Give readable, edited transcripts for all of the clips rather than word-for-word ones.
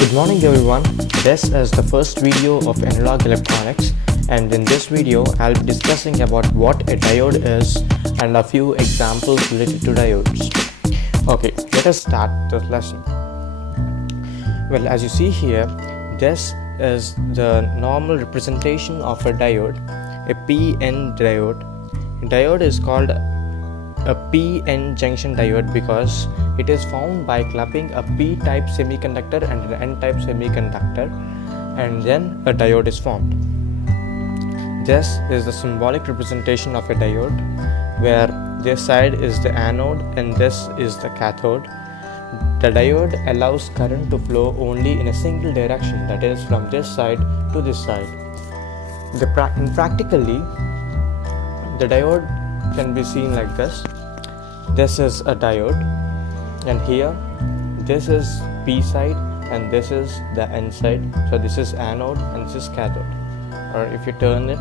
Good morning everyone, this is the first video of analog electronics, and in this video I'll be discussing about what a diode is and a few examples related to diodes. Okay, let us start this lesson. Well, as you see here, this is the normal representation of a diode, a PN diode. Diode is called a PN junction diode because it is found by clubbing a P-type semiconductor and an N-type semiconductor, and then a diode is formed. This is the symbolic representation of a diode, where this side is the anode and this is the cathode. The diode allows current to flow only in a single direction, that is from this side to this side. Practically, the diode can be seen like this. This is a diode, and here this is P side and this is the N side. So this is anode and this is cathode, or if you turn it,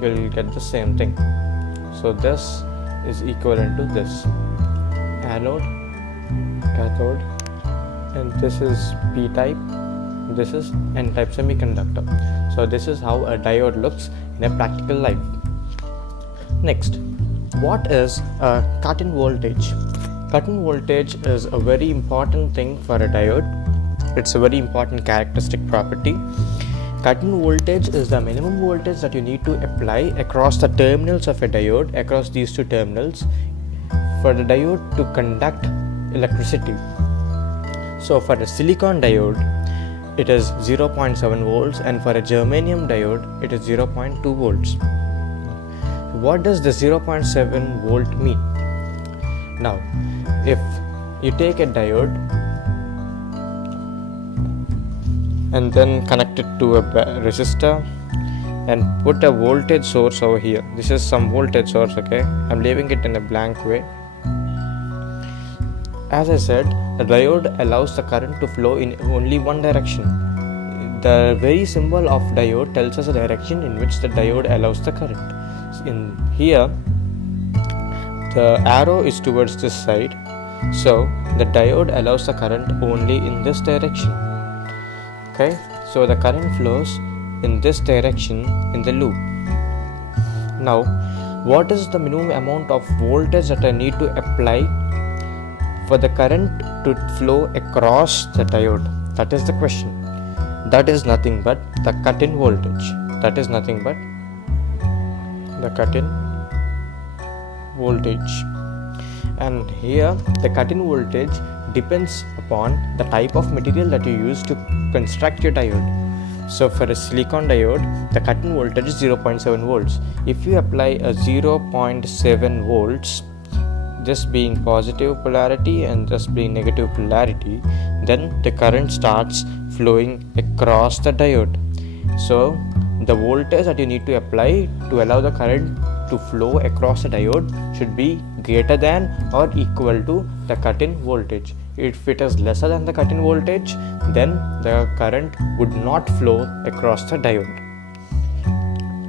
you'll get the same thing. So this is equivalent to this: anode, cathode, and this is P type, this is N type semiconductor. So this is how a diode looks in a practical life. Next, what is a cut-in voltage? Cut-in voltage is a very important thing for a diode. It's a very important characteristic property. Cut-in voltage is the minimum voltage that you need to apply across the terminals of a diode, across these two terminals, for the diode to conduct electricity. So for a silicon diode, it is 0.7 volts, and for a germanium diode, it is 0.2 volts. What does the 0.7 volt mean? Now, if you take a diode and then connect it to a resistor and put a voltage source over here, this is some voltage source, okay? I'm leaving it in a blank way. As I said, the diode allows the current to flow in only one direction. The very symbol of diode tells us a direction in which the diode allows the current. In here, the arrow is towards this side, so the diode allows the current only in this direction. Okay, so the current flows in this direction in the loop. Now, what is the minimum amount of voltage that I need to apply for the current to flow across the diode? That is the question. That is nothing but the cut-in voltage. That is nothing but the cut-in voltage. And here the cut-in voltage depends upon the type of material that you use to construct your diode. So for a silicon diode, the cut-in voltage is 0.7 volts. If you apply a 0.7 volts, this being positive polarity and this being negative polarity, then the current starts flowing across the diode. So the voltage that you need to apply to allow the current to flow across the diode should be greater than or equal to the cut-in voltage. If it is lesser than the cut-in voltage, then the current would not flow across the diode,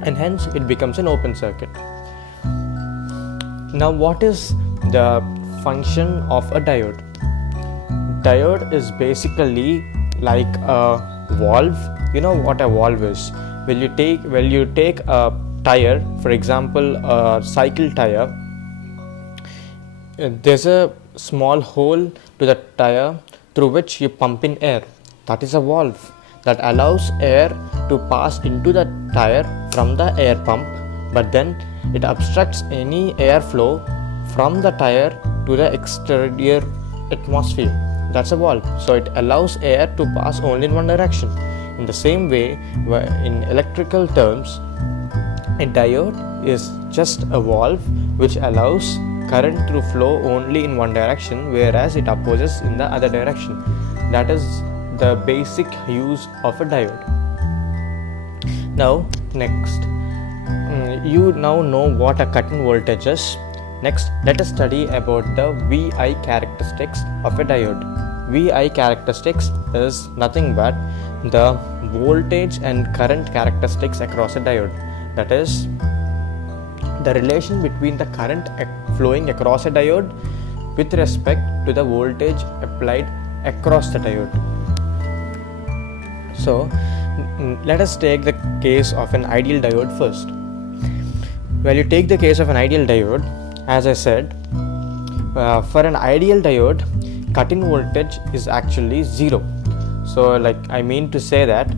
and hence it becomes an open circuit. Now, what is the function of a diode? Diode is basically like a valve. You know what a valve is. When you take a tire, for example a cycle tire, there's a small hole to the tire through which you pump in air. That is a valve that allows air to pass into the tire from the air pump, but then it obstructs any airflow from the tire to the exterior atmosphere. That's a valve. So it allows air to pass only in one direction. In the same way, in electrical terms, a diode is just a valve which allows current to flow only in one direction, whereas it opposes in the other direction. That is the basic use of a diode. Now, next, you now know what a cut-in voltage is. Next, let us study about the VI characteristics of a diode. VI characteristics is nothing but the voltage and current characteristics across a diode. That is the relation between the current flowing across a diode with respect to the voltage applied across the diode. So let us take the case of an ideal diode first. Well, you take the case of an ideal diode. As I said, for an ideal diode, cut-in voltage is actually 0. So I mean to say that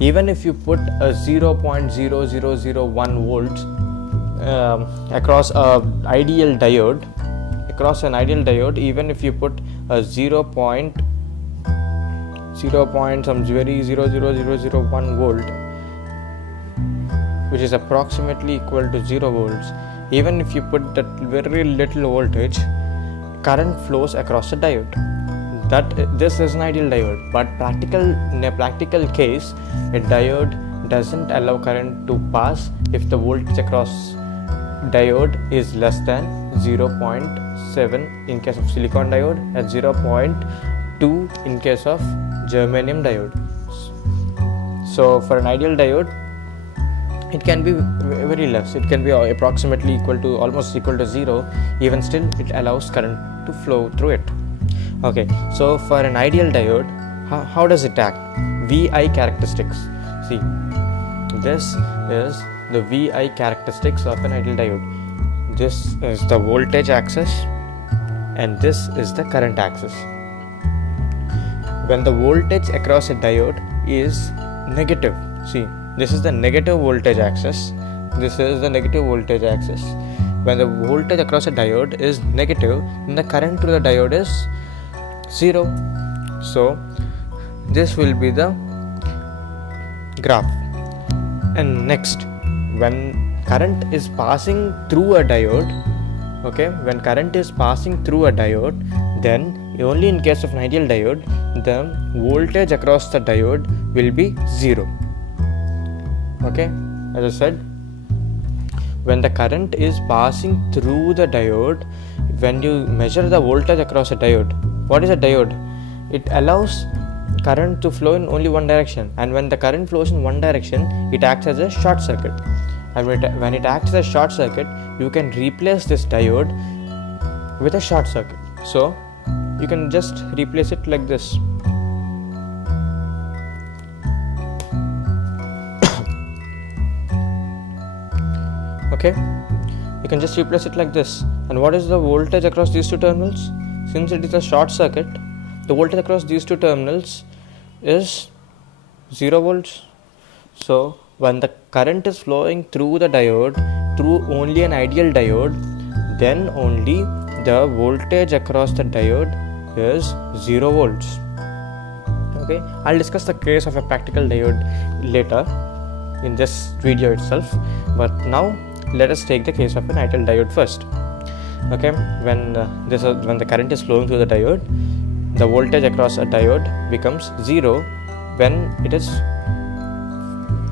even if you put a 0.0001 volts across an ideal diode, even if you put a 0.0001 volt, which is approximately equal to 0 volts, even if you put that very little voltage, current flows across the diode. This is an ideal diode, but in a practical case, a diode doesn't allow current to pass if the voltage across diode is less than 0.7 in case of silicon diode and 0.2 in case of germanium diode. So for an ideal diode, it can be very less. It can be approximately almost equal to 0. Even still, it allows current to flow through it. Okay, so for an ideal diode, how does it act? VI characteristics. See, this is the VI characteristics of an ideal diode. This is the voltage axis and this is the current axis. When the voltage across a diode is negative, see, this is the negative voltage axis. This is the negative voltage axis. When the voltage across a diode is negative, then the current through the diode is 0. So this will be the graph. And next, when current is passing through a diode, then only in case of an ideal diode, the voltage across the diode will be 0. Okay, as I said, when the current is passing through the diode, when you measure the voltage across a diode, what is a diode? It allows current to flow in only one direction, and when the current flows in one direction, it acts as a short circuit. And when it acts as a short circuit, you can replace this diode with a short circuit. So you can just replace it like this. Okay, you can just replace it like this. And what is the voltage across these two terminals? Since it is a short circuit, the voltage across these two terminals is 0 volts. So when the current is flowing through the diode, through only an ideal diode, then only the voltage across the diode is 0 volts. Okay, I'll discuss the case of a practical diode later in this video itself, but now let us take the case of an ideal diode first. Okay, when the current is flowing through the diode, the voltage across a diode becomes 0 when it is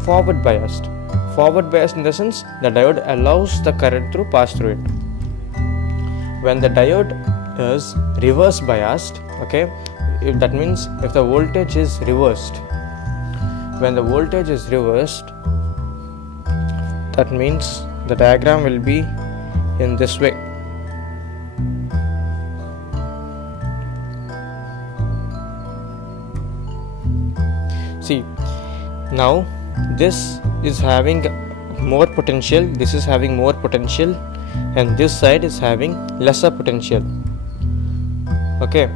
forward biased. Forward biased in the sense the diode allows the current to pass through it. When the diode is reverse biased, okay, that means if the voltage is reversed, when the voltage is reversed, that means the diagram will be in this way. See, now this is having more potential, this is having more potential, and this side is having lesser potential. Okay,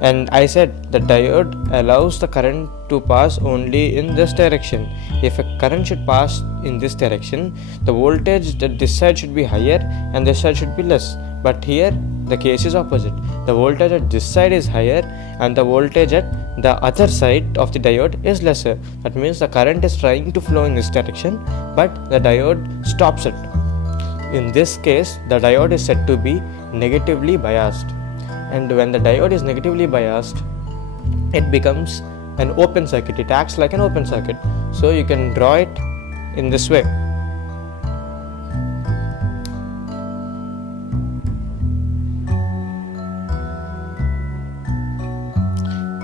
and I said the diode allows the current to pass only in this direction. If a current should pass in this direction, the voltage at this side should be higher and this side should be less. But here the case is opposite. The voltage at this side is higher and the voltage at the other side of the diode is lesser. That means the current is trying to flow in this direction, but the diode stops it. In this case, the diode is said to be negatively biased. And when the diode is negatively biased, it becomes an open circuit. It acts like an open circuit. So you can draw it in this way.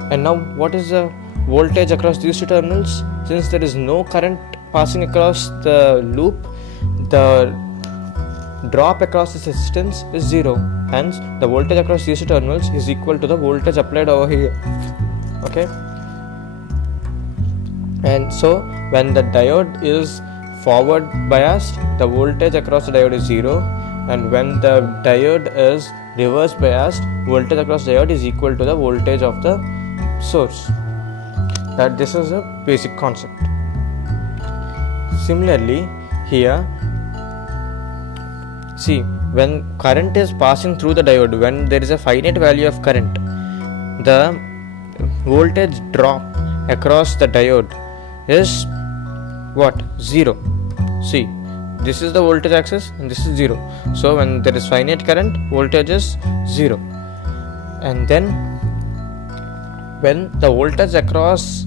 And now what is the voltage across these two terminals? Since there is no current passing across the loop, the drop across this resistance is 0. Hence the voltage across these two terminals is equal to the voltage applied over here. Okay. And so when the diode is forward biased, the voltage across the diode is 0, and when the diode is reverse biased, voltage across the diode is equal to the voltage of the source. That this is a basic concept. Similarly here, see, when current is passing through the diode, when there is a finite value of current, the voltage drop across the diode is what? 0. See, this is the voltage axis and this is 0. So when there is finite current, voltage is 0. And then when the voltage across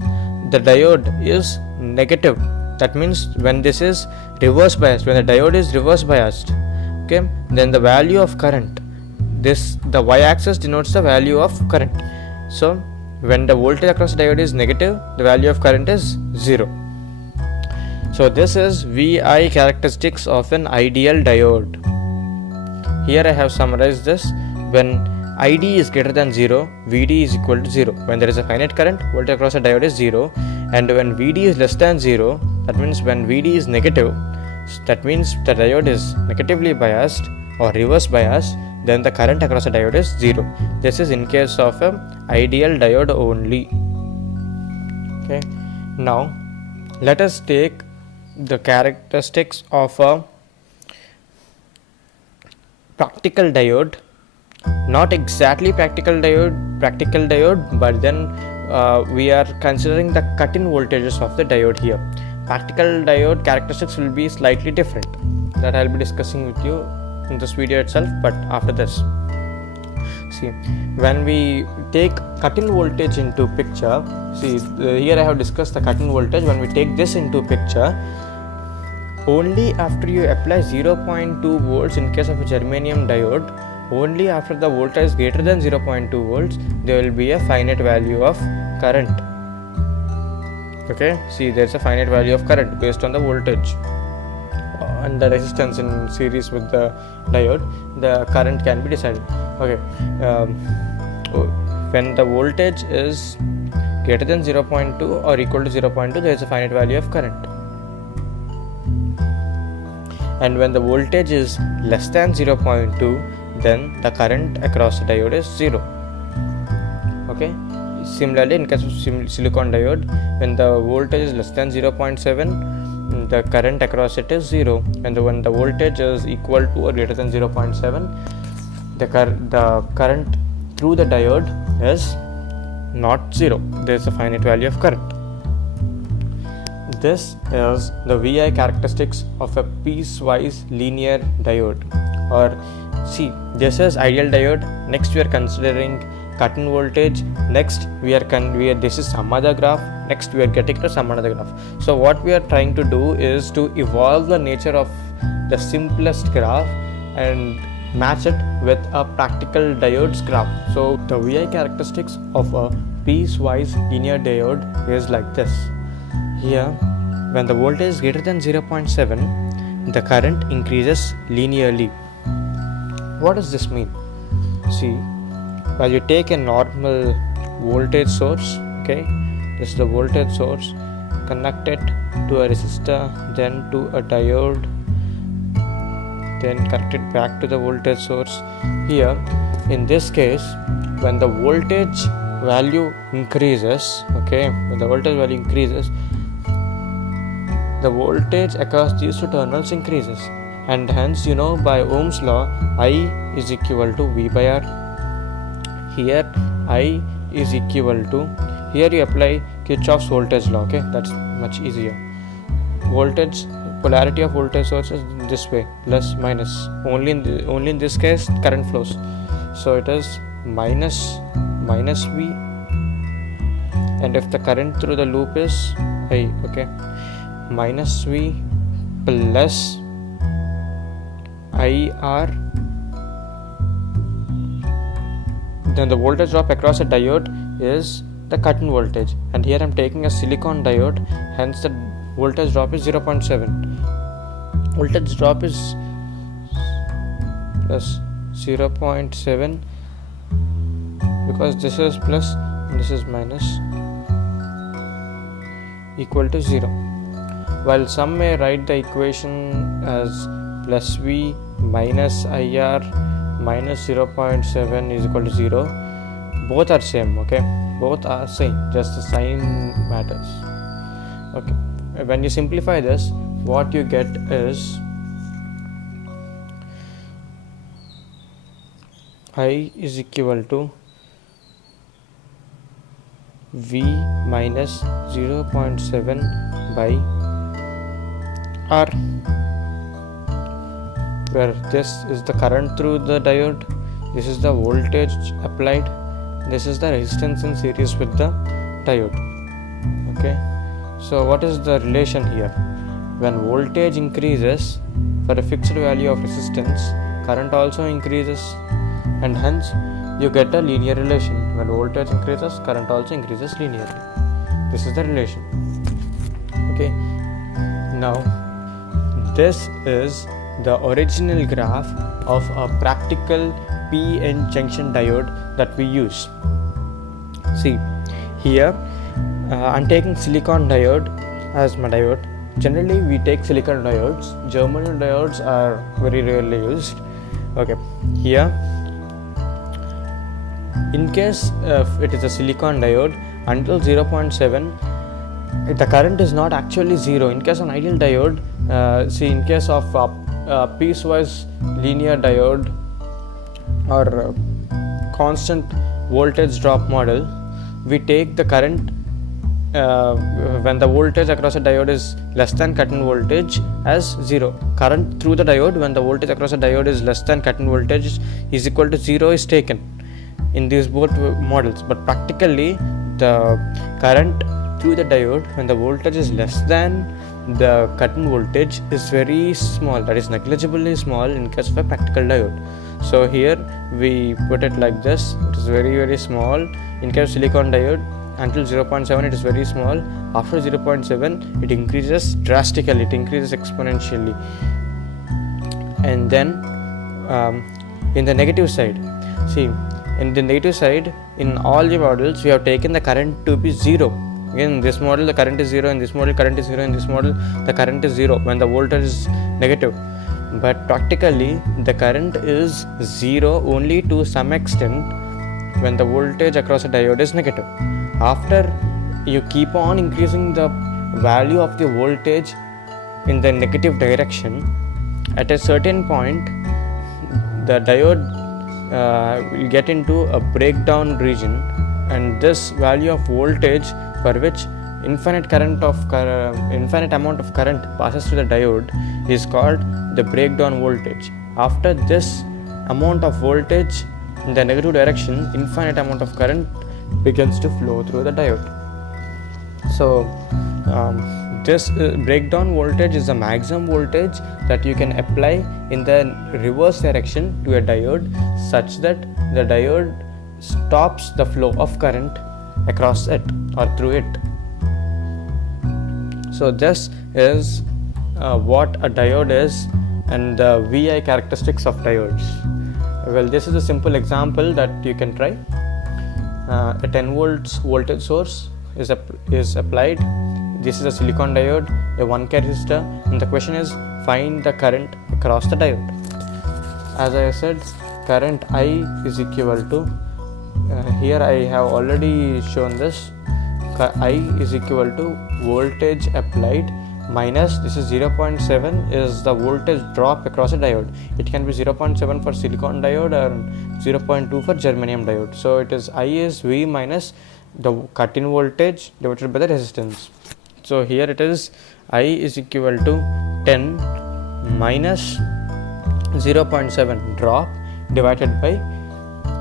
the diode is negative, that means when this is reverse biased, when the diode is reverse biased, okay, then the value of current, the y-axis denotes the value of current. So when the voltage across the diode is negative, the value of current is 0. So this is VI characteristics of an ideal diode. Here I have summarized this. When ID is greater than 0, VD is equal to 0. When there is a finite current, voltage across the diode is 0. And when VD is less than 0, that means when VD is negative, that means the diode is negatively biased or reverse biased, then the current across the diode is 0. This is in case of an ideal diode only. Okay. Now let us take the characteristics of a practical diode. Not exactly practical diode, but then we are considering the cut-in voltages of the diode here. Practical diode characteristics will be slightly different, that I will be discussing with you in this video itself, but after this. See, when we take cut-in voltage into picture, see, here I have discussed the cut-in voltage. When we take this into picture, only after you apply 0.2 volts in case of a germanium diode, only after the voltage is greater than 0.2 volts, there will be a finite value of current. Okay, see, there is a finite value of current based on the voltage and the resistance in series with the diode. The current can be decided. Okay, when the voltage is greater than 0.2 or equal to 0.2, there is a finite value of current. And when the voltage is less than 0.2, then the current across the diode is 0. Okay. Similarly, in case of silicon diode, when the voltage is less than 0.7, the current across it is 0. And when the voltage is equal to or greater than 0.7, the current through the diode is not 0. There is a finite value of current. This is the VI characteristics of a piecewise linear diode. Or see, this is ideal diode. Next we are considering cut-in voltage. Next this is some other graph. Next we are getting to some another graph. So what we are trying to do is to evolve the nature of the simplest graph and match it with a practical diode's graph. So the VI characteristics of a piecewise linear diode is like this. Here, when the voltage is greater than 0.7, the current increases linearly. What does this mean? See, while you take a normal voltage source, okay, this is the voltage source, connect it to a resistor, then to a diode, then connect it back to the voltage source. Here, in this case, when the voltage value increases, okay, when the voltage value increases, the voltage across these two terminals increases, and hence you know by Ohm's law I is equal to V by R. Here I is equal to, here you apply Kirchhoff's voltage law, okay, that's much easier. Voltage, polarity of voltage source is this way, plus minus. Only in this case current flows, so it is minus V, and if the current through the loop is I, okay, minus V plus IR, then the voltage drop across a diode is the cut-in voltage, and here I am taking a silicon diode, hence the voltage drop is 0.7. Voltage drop is plus 0.7 because this is plus and this is minus. equal to 0. While some may write the equation as plus V minus IR minus 0.7 is equal to 0, both are same, okay? Both are same, just the sign matters. Okay, when you simplify this, what you get is I is equal to V minus 0.7 by R, where this is the current through the diode, this is the voltage applied, this is the resistance in series with the diode. Okay, so what is the relation here? When voltage increases for a fixed value of resistance, current also increases, and hence you get a linear relation. When voltage increases, current also increases linearly. This is the relation. Okay, now this is the original graph of a practical p-n junction diode that we use. See, here I'm taking silicon diode as my diode. Generally we take silicon diodes. Germanium diodes are very rarely used. Okay, here in case if it is a silicon diode, until 0.7 the current is not actually 0. In case of an ideal diode, see, in case of piecewise linear diode or constant voltage drop model, we take the current when the voltage across a diode is less than cut-in voltage as 0. Current through the diode when the voltage across a diode is less than cut-in voltage is equal to 0 is taken in these both models. But practically the current through the diode when the voltage is less than the cut-in voltage is very small, that is negligibly small in case of a practical diode. So here we put it like this, it is very very small. In case of silicon diode, until 0.7 it is very small. After 0.7 it increases drastically, it increases exponentially. And then in the negative side, see, in the negative side, in all the models we have taken the current to be 0. Again, in this model the current is 0, in this model current is 0, in this model the current is 0 when the voltage is negative. But practically the current is 0 only to some extent when the voltage across a diode is negative. After you keep on increasing the value of the voltage in the negative direction, at a certain point the diode will get into a breakdown region, and this value of voltage for which infinite amount of current passes through the diode is called the breakdown voltage. After this amount of voltage in the negative direction, infinite amount of current begins to flow through the diode. So this breakdown voltage is the maximum voltage that you can apply in the reverse direction to a diode such that the diode stops the flow of current across it or through it. So this is what a diode is and the VI characteristics of diodes. Well, this is a simple example that you can try. A 10 volts voltage source is applied. This is a silicon diode, a 1K resistor, and the question is find the current across the diode. As I said, current I is equal to here I have already shown this. I is equal to voltage applied minus, this is 0.7 is the voltage drop across a diode. It can be 0.7 for silicon diode or 0.2 for germanium diode. So it is I is V minus the cut-in voltage divided by the resistance. So here it is I is equal to 10 minus 0.7 drop divided by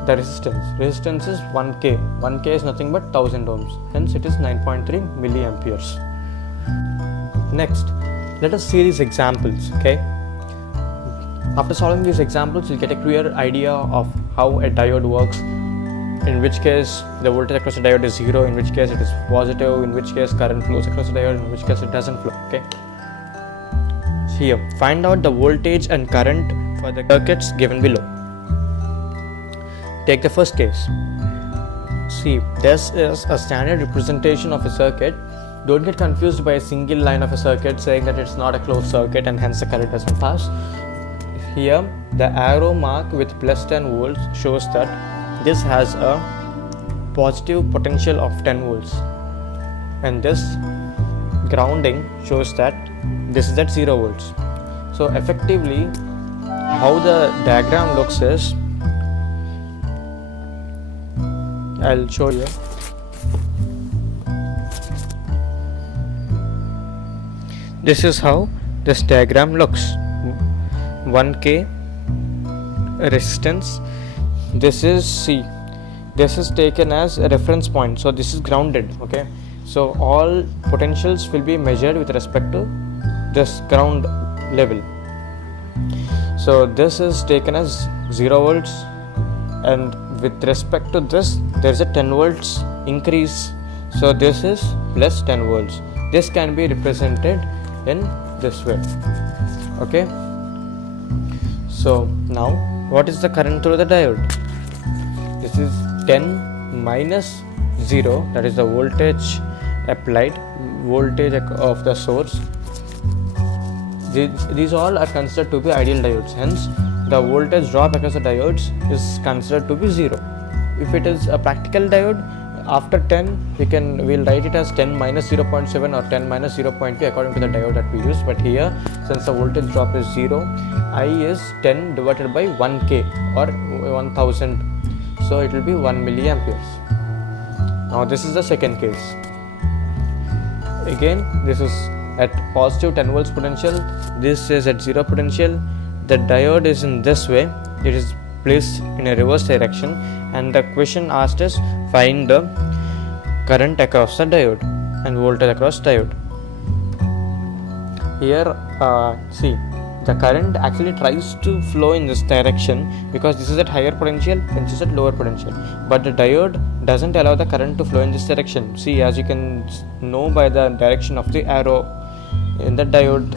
the resistance. Resistance is 1K. 1K is nothing but 1000 ohms. Hence it is 9.3 milliamperes. Next, let us see these examples. Okay. After solving these examples, you'll get a clear idea of how a diode works. In which case the voltage across the diode is 0, in which case it is positive, in which case current flows across the diode, in which case it doesn't flow. Okay. So here, find out the voltage and current for the circuits given below. Take the first case. See, this is a standard representation of a circuit Don't get confused by a single line of a circuit saying that it's not a closed circuit and hence the current doesn't pass. Here the arrow mark with plus 10 volts shows that this has a positive potential of 10 volts, and this grounding shows that this is at 0 volts. So effectively how the diagram looks is, I'll show you. This is how this diagram looks. 1K resistance, this is C, this is taken as a reference point, so this is grounded. Okay, so all potentials will be measured with respect to this ground level. So this is taken as 0 volts, and with respect to this there is a 10 volts increase, so this is plus 10 volts. This can be represented in this way. Okay, so now what is the current through the diode? This is 10 minus 0, that is the voltage applied, voltage of the source. These all are considered to be ideal diodes, hence the voltage drop across the diodes is considered to be 0. If it is a practical diode, after 10 we'll write it as 10 minus 0.7 or 10 minus 0.2 according to the diode that we use. But here, since the voltage drop is 0, I is 10 divided by 1K or 1000, so it will be 1 milliamperes. Now this is the second case. Again, this is at positive 10 volts potential, this is at 0 potential. The diode is in this way, it is placed in a reverse direction, and the question asked is find the current across the diode and voltage across diode. Here see, the current actually tries to flow in this direction because this is at higher potential and this is at lower potential, but the diode doesn't allow the current to flow in this direction. See, as you can know by the direction of the arrow in the diode,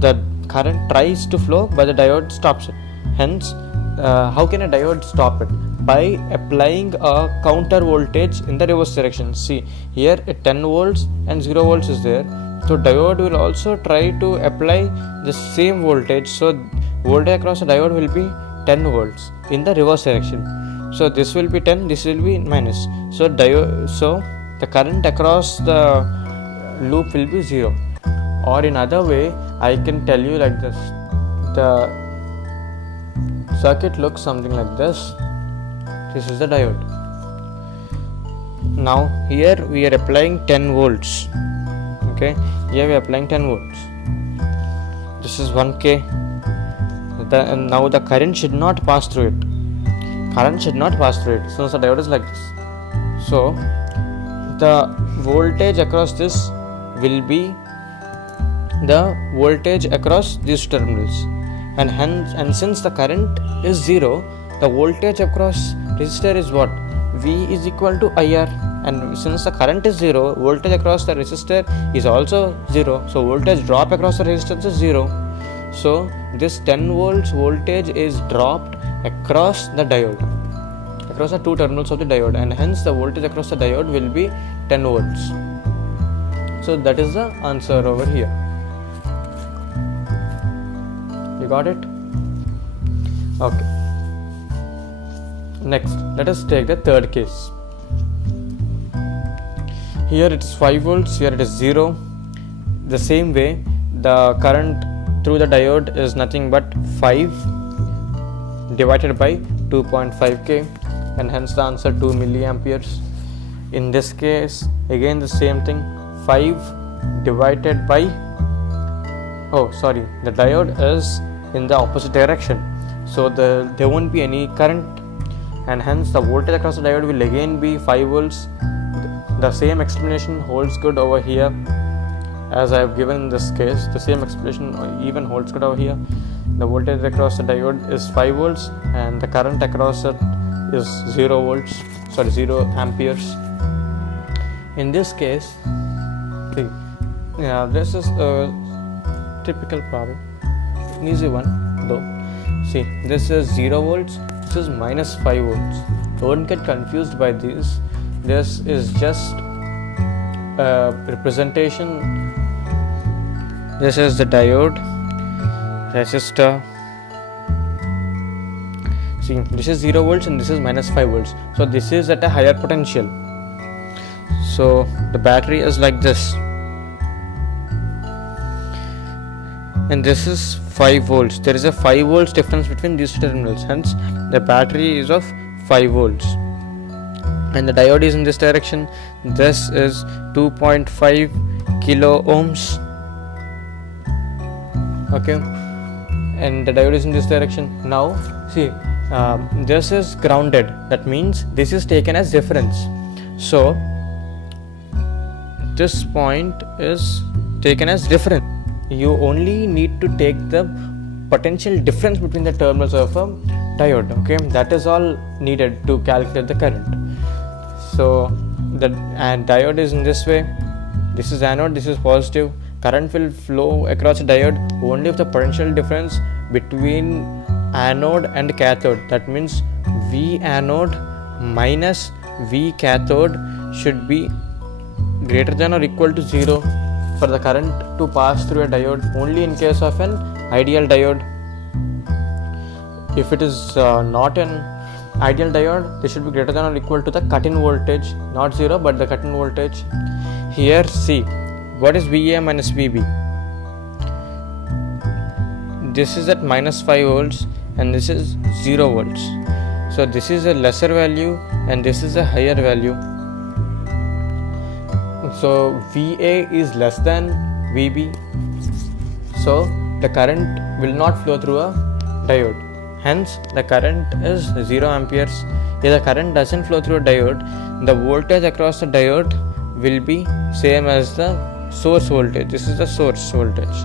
the current tries to flow but the diode stops it. Hence, how can a diode stop it? By applying a counter voltage in the reverse direction. See, here 10 volts and 0 volts is there, so diode will also try to apply the same voltage, so voltage across the diode will be 10 volts in the reverse direction. So this will be 10, this will be minus, so the current across the loop will be 0. Or in other way, I can tell you like this. The circuit looks something like this. This is the diode. Now here we are applying 10 volts. Okay, here we are applying 10 volts. This is 1K. Now the current should not pass through it. Current should not pass through it since the diode is like this. So the voltage across this will be the voltage across these terminals, and since the current is 0, the voltage across resistor is what? V is equal to IR, and since the current is 0, voltage across the resistor is also 0, so voltage drop across the resistance is 0. So this 10 volts voltage is dropped across the diode, across the two terminals of the diode, and hence the voltage across the diode will be 10 volts. So that is the answer over here. You got it? Okay. Next, let us take the third case. Here it is 5 volts, here it is 0. The same way, the current through the diode is nothing but 5 divided by 2.5K, and hence the answer 2 milliamperes. In this case, again the same thing, 5 divided by, the diode is in the opposite direction, so there won't be any current, and hence the voltage across the diode will again be 5 volts. The same explanation holds good over here as I have given in this case. The same explanation even holds good over here. The voltage across the diode is 5 volts and the current across it is 0 amperes. In this case, see, this is a typical problem, an easy one though. See, this is 0 volts, this is minus 5 volts. Don't get confused by this. This is just a representation. This is the diode, resistor. See, this is 0 volts and this is minus 5 volts. So this is at a higher potential. So the battery is like this. And this is 5 volts. There is a 5 volts difference between these two terminals. Hence, the battery is of 5 volts. And the diode is in this direction. This is 2.5 kilo ohms. Okay. And the diode is in this direction. Now, see, this is grounded. That means this is taken as reference. So, this point is taken as reference. You only need to take the potential difference between the terminals of a diode. Okay, that is all needed to calculate the current. So the diode is in this way. This is anode, this is positive. Current will flow across the diode only if the potential difference between anode and cathode, that means V anode minus V cathode, should be greater than or equal to 0 for the current to pass through a diode. Only in case of an ideal diode. If it is not an ideal diode, this should be greater than or equal to the cut-in voltage, not 0 but the cut-in voltage. Here see, what is VA minus VB? This is at minus 5 volts and this is 0 volts. So this is a lesser value and this is a higher value. So VA is less than VB, so the current will not flow through a diode. Hence the current is 0 amperes. If the current doesn't flow through a diode, the voltage across the diode will be same as the source voltage. This is the source voltage.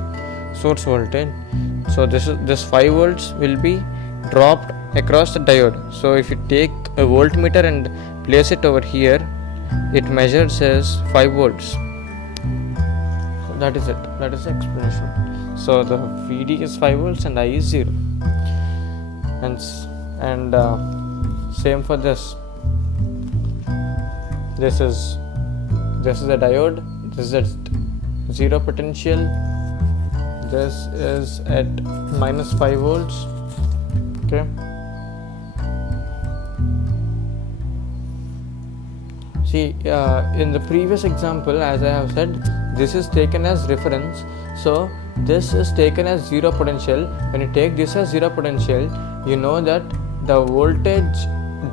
So this 5 volts will be dropped across the diode. So if you take a voltmeter and place it over here, it measures as 5 volts. So that is it. That is the explanation. So the VD is 5 volts and I is 0. And same for this. This is a diode. This is at 0 potential. This is at minus 5 volts. Okay. See, in the previous example, as I have said, this is taken as reference. So this is taken as 0 potential. When you take this as 0 potential, you know that the voltage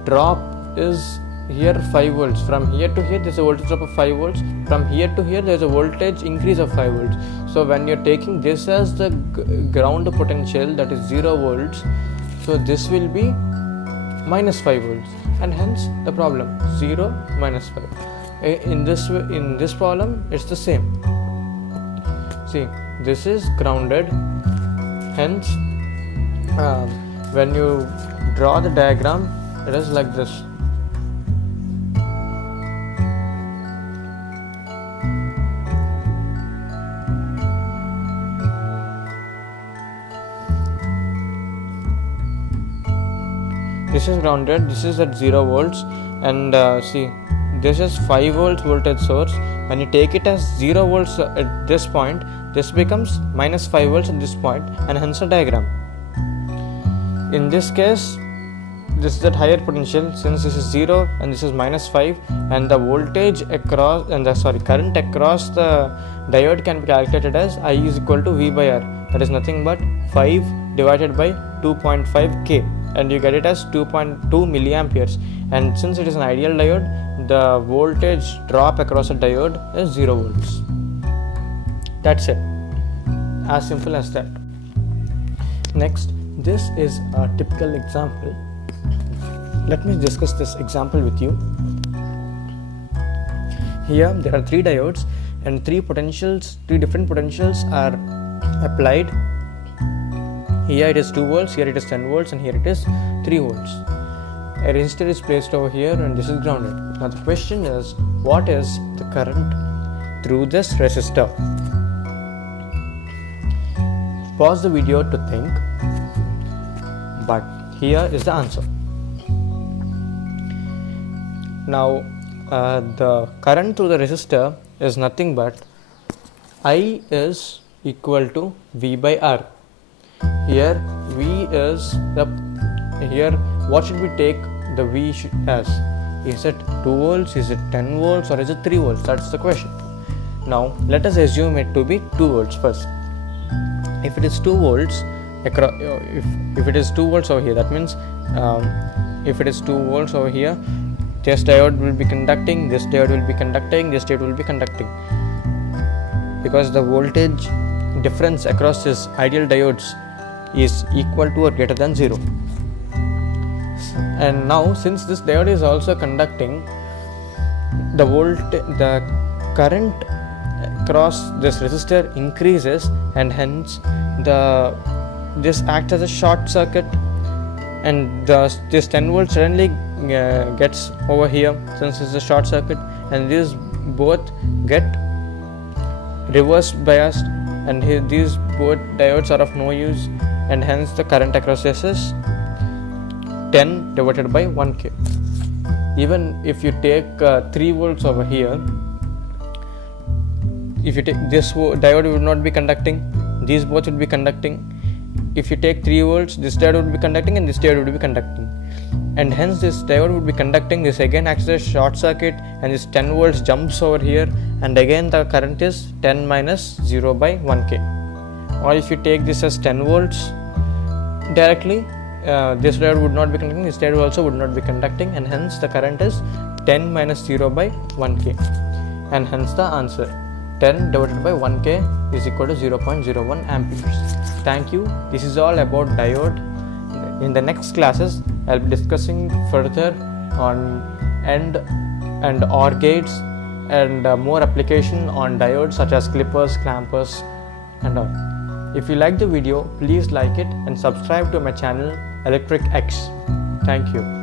drop is here 5 volts. From here to here there is a voltage drop of 5 volts. From here to here there is a voltage increase of 5 volts. So when you are taking this as the ground potential, that is 0 volts, so this will be minus 5 volts, and hence the problem 0 minus 5. In this problem it's the same. See, this is grounded, hence when you draw the diagram, it is like this. This is grounded, this is at 0 volts, and see, this is 5 volts voltage source. When you take it as 0 volts at this point, this becomes minus 5 volts at this point, and hence the diagram. In this case, this is at higher potential, since this is 0 and this is minus 5, and the voltage across and the current across the diode can be calculated as I is equal to V by R. That is nothing but 5 divided by 2.5 K, and you get it as 2.2 milliamperes. And since it is an ideal diode, the voltage drop across a diode is 0 volts. That's it. As simple as that. Next, this is a typical example. Let me discuss this example with you. Here there are 3 diodes and 3 different potentials are applied. Here it is 2 volts, here it is 10 volts, and here it is 3 volts. A resistor is placed over here and this is grounded. Now the question is, what is the current through this resistor? Pause the video to think, but here is the answer. Now the current through the resistor is nothing but I is equal to V by R. Here V is here what should we take the V as? Is it 2 volts, is it 10 volts, or is it 3 volts? That's the question. Now let us assume it to be 2 volts first. If it is 2 volts if it is 2 volts over here, that means if it is 2 volts over here, this diode will be conducting, this diode will be conducting, this diode will be conducting, because the voltage difference across this ideal diodes is equal to or greater than 0. And now since this diode is also conducting, the current across this resistor increases, and hence this acts as a short circuit, and this 10 volts suddenly gets over here since it's a short circuit, and these both get reverse biased, and these both diodes are of no use, and hence the current across this is 10 divided by 1k. Even if you take 3 volts over here, if you take this diode would not be conducting, these both will be conducting. If you take 3 volts, this diode would be conducting and this diode would be conducting, and hence this diode would be conducting. This again acts as a short circuit, and this 10 volts jumps over here, and again the current is 10 minus 0 by 1k. Or if you take this as 10 volts directly, this diode would not be conducting, this diode also would not be conducting, and hence the current is 10 minus 0 by 1k, and hence the answer 10 divided by 1k is equal to 0.01 amperes. Thank you. This is all about diode. In the next classes, I'll be discussing further on AND and OR gates, and more application on diodes such as clippers, clampers, and all. If you like the video, please like it and subscribe to my channel Electric X. Thank you.